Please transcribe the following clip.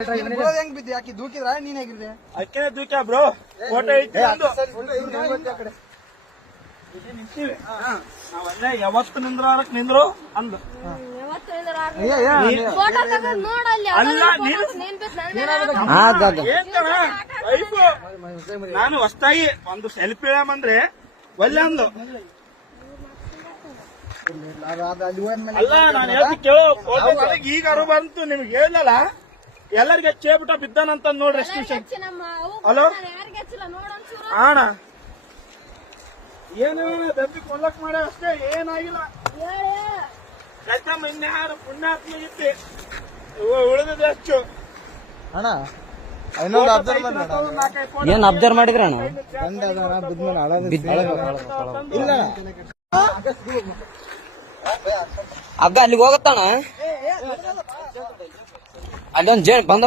ಹೆಂಗ್ ಬಿದ್ದಿ ಆಕಿ ದೂಕಿದ್ರ ನೀನ್ ಹೇಗಿದ್ದೆ ಅಕ್ಕೇ ದೂಕ್ಯಾ ಬ್ರೋ ಫೋಟೋ ಐತಿ ನಾವಲ್ಲೇ ಯಾವತ್ತು ನಿಂದ್ರಾರಕ್ ನಿಂದ್ರು ಅಂದು ನಾನು ಹೊಸ್ತಾಗಿ ಒಂದು ಸೆಲ್ಫಿ ಹೇಳಂದ್ರೆ ಒಲ್ಲೆ ಅಂದು ಅಲ್ಲ ನಾನು ಹೇಳ್ತಿ ಕೇಳೋ ಫೋಟೋ ಈಗ ಅರು ಬಂತು ನಿಮ್ಗೆ ಹೇಳಲ್ಲ ಎಲ್ಲರಿಗೆ ಚೇಬಿಟ ಬಿದ್ದಾನಂತ ನೋಡ್ರಿ ಎಷ್ಟು ವಿಷಯ ಹಲೋ ಅಣ್ಣ ಏನೇನ ದಬ್ಬಿ ಕೊಲ್ಲಕ್ ಮಾಡ ಅಷ್ಟೇ ಏನಾಗಿಲ್ಲ ಇನ್ಯಾರು ಪುಣ್ಯಾತ್ಮ ಇತ್ತೆ ಉಳಿದ ಹೆಚ್ಚು ಅಣ್ಣ ಏನ್ ಅಬ್ಸರ್ವ್ ಮಾಡಿದ್ರ ಅಣ್ಣ ಇಲ್ಲ ಹಗ್ಗ ಅಲ್ಲಿಗೆ ಹೋಗತ್ತಣ್ಣ ಅಲ್ಲೊಂದ್ ಜೇನ್ ಬಂದ